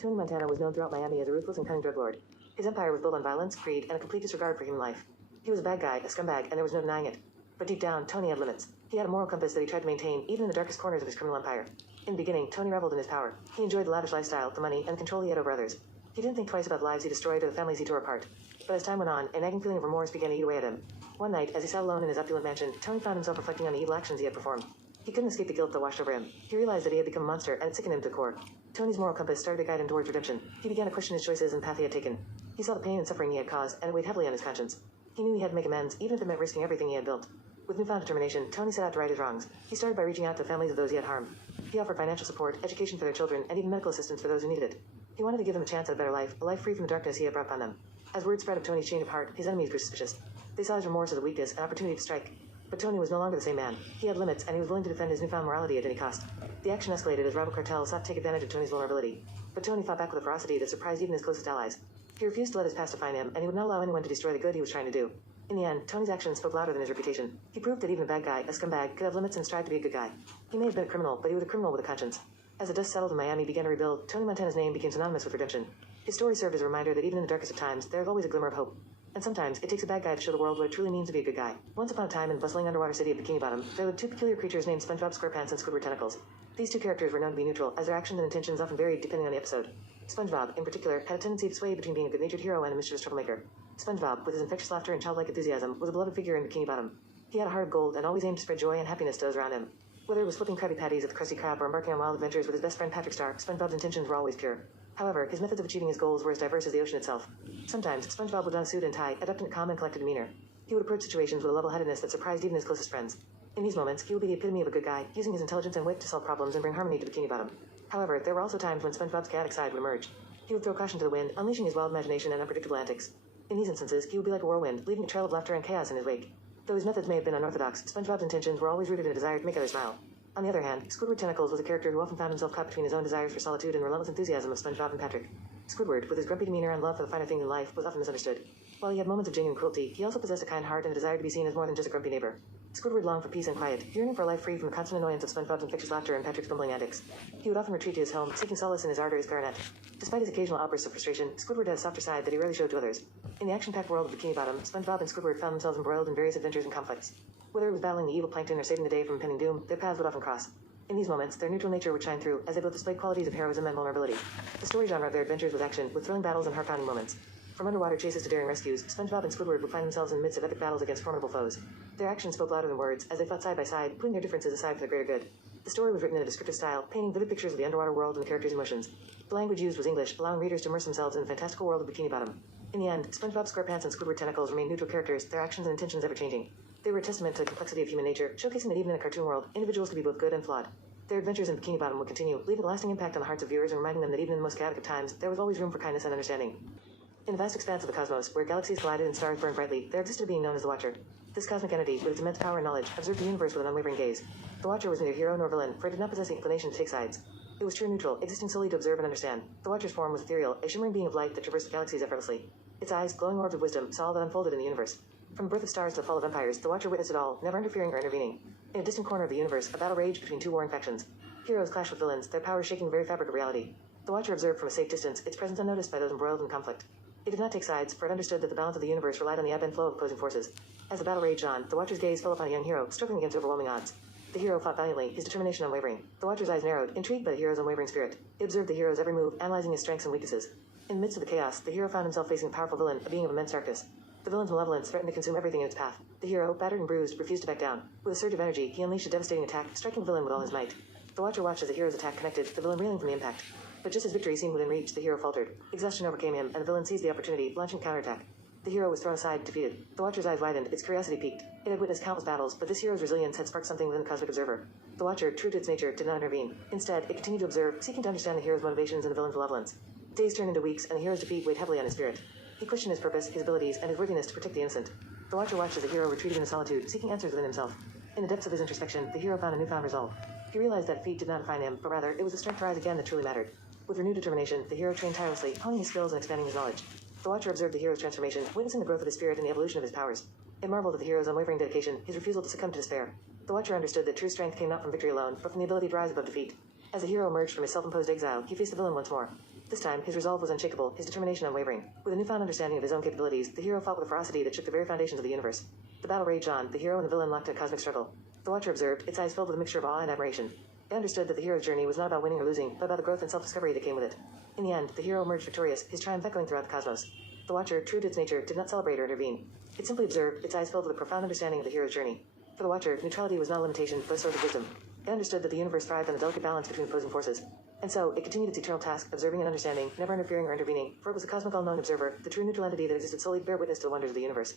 Tony Montana was known throughout Miami as a ruthless and cunning drug lord. His empire was built on violence, greed, and a complete disregard for human life. He was a bad guy, a scumbag, and there was no denying it. But deep down, Tony had limits. He had a moral compass that he tried to maintain, even in the darkest corners of his criminal empire. In the beginning, Tony reveled in his power. He enjoyed the lavish lifestyle, the money, and the control he had over others. He didn't think twice about the lives he destroyed or the families he tore apart. But as time went on, a nagging feeling of remorse began to eat away at him. One night, as he sat alone in his opulent mansion, Tony found himself reflecting on the evil actions he had performed. He couldn't escape the guilt that washed over him. He realized that he had become a monster, and it sickened him to the core. Tony's moral compass started to guide him towards redemption. He began to question his choices and the path he had taken. He saw the pain and suffering he had caused, and it weighed heavily on his conscience. He knew he had to make amends, even if it meant risking everything he had built. With newfound determination, Tony set out to right his wrongs. He started by reaching out to the families of those he had harmed. He offered financial support, education for their children, and even medical assistance for those who needed it. He wanted to give them a chance at a better life, a life free from the darkness he had brought upon them. As word spread of Tony's change of heart, his enemies grew suspicious. They saw his remorse as a weakness, an opportunity to strike. But Tony was no longer the same man. He had limits, and he was willing to defend his newfound morality at any cost. The action escalated as rival cartels sought to take advantage of Tony's vulnerability. But Tony fought back with a ferocity that surprised even his closest allies. He refused to let his past define him, and he would not allow anyone to destroy the good he was trying to do. In the end, Tony's actions spoke louder than his reputation. He proved that even a bad guy, a scumbag, could have limits and strive to be a good guy. He may have been a criminal, but he was a criminal with a conscience. As the dust settled and Miami began to rebuild, Tony Montana's name became synonymous with redemption. His story served as a reminder that even in the darkest of times, there is always a glimmer of hope. And sometimes, it takes a bad guy to show the world what it truly means to be a good guy. Once upon a time in the bustling underwater city of Bikini Bottom, there lived two peculiar creatures named SpongeBob SquarePants and Squidward Tentacles. These two characters were known to be neutral, as their actions and intentions often varied depending on the episode. SpongeBob, in particular, had a tendency to sway between being a good-natured hero and a mischievous troublemaker. SpongeBob, with his infectious laughter and childlike enthusiasm, was a beloved figure in Bikini Bottom. He had a heart of gold and always aimed to spread joy and happiness to those around him. Whether it was flipping Krabby Patties at the Krusty Krab or embarking on wild adventures with his best friend Patrick Star, SpongeBob's intentions were always pure. However, his methods of achieving his goals were as diverse as the ocean itself. Sometimes, SpongeBob would don a suit and tie, adopting a calm and collected demeanor. He would approach situations with a level-headedness that surprised even his closest friends. In these moments, he would be the epitome of a good guy, using his intelligence and wit to solve problems and bring harmony to Bikini Bottom. However, there were also times when SpongeBob's chaotic side would emerge. He would throw caution to the wind, unleashing his wild imagination and unpredictable antics. In these instances, he would be like a whirlwind, leaving a trail of laughter and chaos in his wake. Though his methods may have been unorthodox, SpongeBob's intentions were always rooted in a desire to make others smile. On the other hand, Squidward Tentacles was a character who often found himself caught between his own desires for solitude and relentless enthusiasm of SpongeBob and Patrick. Squidward, with his grumpy demeanor and love for the finer things in life, was often misunderstood. While he had moments of genuine cruelty, he also possessed a kind heart and a desire to be seen as more than just a grumpy neighbor. Squidward longed for peace and quiet, yearning for a life free from the constant annoyance of SpongeBob's infectious laughter and Patrick's bumbling antics. He would often retreat to his home, seeking solace in his art or his clarinet. Despite his occasional outbursts of frustration, Squidward had a softer side that he rarely showed to others. In the action-packed world of Bikini Bottom, SpongeBob and Squidward found themselves embroiled in various adventures and conflicts. Whether it was battling the evil plankton or saving the day from impending doom, their paths would often cross. In these moments, their neutral nature would shine through, as they both displayed qualities of heroism and vulnerability. The story genre of their adventures was action, with thrilling battles and heart-pounding moments. From underwater chases to daring rescues, SpongeBob and Squidward would find themselves in the midst of epic battles against formidable foes. Their actions spoke louder than words, as they fought side by side, putting their differences aside for the greater good. The story was written in a descriptive style, painting vivid pictures of the underwater world and the characters' emotions. The language used was English, allowing readers to immerse themselves in the fantastical world of Bikini Bottom. In the end, SpongeBob SquarePants and Squidward Tentacles remained neutral characters, their actions and intentions ever-changing. They were a testament to the complexity of human nature, showcasing that even in a cartoon world, individuals could be both good and flawed. Their adventures in Bikini Bottom would continue, leaving a lasting impact on the hearts of viewers and reminding them that even in the most chaotic of times, there was always room for kindness and understanding. In the vast expanse of the cosmos, where galaxies collided and stars burned brightly, there existed a being known as the Watcher. This cosmic entity, with its immense power and knowledge, observed the universe with an unwavering gaze. The Watcher was neither hero nor villain, for it did not possess the inclination to take sides. It was true neutral, existing solely to observe and understand. The Watcher's form was ethereal, a shimmering being of light that traversed galaxies effortlessly. Its eyes, glowing orbs of wisdom, saw all that unfolded in the universe. From the birth of stars to the fall of empires, the Watcher witnessed it all, never interfering or intervening. In a distant corner of the universe, a battle raged between two warring factions. Heroes clashed with villains, their powers shaking the very fabric of reality. The Watcher observed from a safe distance, its presence unnoticed by those embroiled in conflict. It did not take sides, for it understood that the balance of the universe relied on the ebb and flow of opposing forces. As the battle raged on, the Watcher's gaze fell upon a young hero, struggling against overwhelming odds. The hero fought valiantly, his determination unwavering. The Watcher's eyes narrowed, intrigued by the hero's unwavering spirit. He observed the hero's every move, analyzing his strengths and weaknesses. In the midst of the chaos, the hero found himself facing a powerful villain, a being of immense darkness. The villain's malevolence threatened to consume everything in its path. The hero, battered and bruised, refused to back down. With a surge of energy, he unleashed a devastating attack, striking the villain with all his might. The Watcher watched as the hero's attack connected, the villain reeling from the impact. But just as victory seemed within reach, the hero faltered. Exhaustion overcame him, and the villain seized the opportunity, launching a counterattack. The hero was thrown aside, defeated. The Watcher's eyes widened, its curiosity piqued. It had witnessed countless battles, but this hero's resilience had sparked something within the cosmic observer. The Watcher, true to its nature, did not intervene. Instead, it continued to observe, seeking to understand the hero's motivations and the villain's malevolence. Days turned into weeks, and the hero's defeat weighed heavily on his spirit. He questioned his purpose, his abilities, and his worthiness to protect the innocent. The Watcher watched as the hero retreated into solitude, seeking answers within himself. In the depths of his introspection, the hero found a newfound resolve. He realized that defeat did not define him, but rather, it was the strength to rise again that truly mattered. With renewed determination, the hero trained tirelessly, honing his skills and expanding his knowledge. The Watcher observed the hero's transformation, witnessing the growth of his spirit and the evolution of his powers. It marveled at the hero's unwavering dedication, his refusal to succumb to despair. The Watcher understood that true strength came not from victory alone, but from the ability to rise above defeat. As the hero emerged from his self-imposed exile, he faced the villain once more. This time, his resolve was unshakable, his determination unwavering. With a newfound understanding of his own capabilities, the hero fought with a ferocity that shook the very foundations of the universe. The battle raged on, the hero and the villain locked in a cosmic struggle. The Watcher observed, its eyes filled with a mixture of awe and admiration. It understood that the hero's journey was not about winning or losing, but about the growth and self-discovery that came with it. In the end, the hero emerged victorious, his triumph echoing throughout the cosmos. The Watcher, true to its nature, did not celebrate or intervene. It simply observed, its eyes filled with a profound understanding of the hero's journey. For the Watcher, neutrality was not a limitation, but a source of wisdom. It understood that the universe thrived on the delicate balance between opposing forces. And so, it continued its eternal task, observing and understanding, never interfering or intervening, for it was a cosmic all-knowing observer, the true neutral entity that existed solely to bear witness to the wonders of the universe.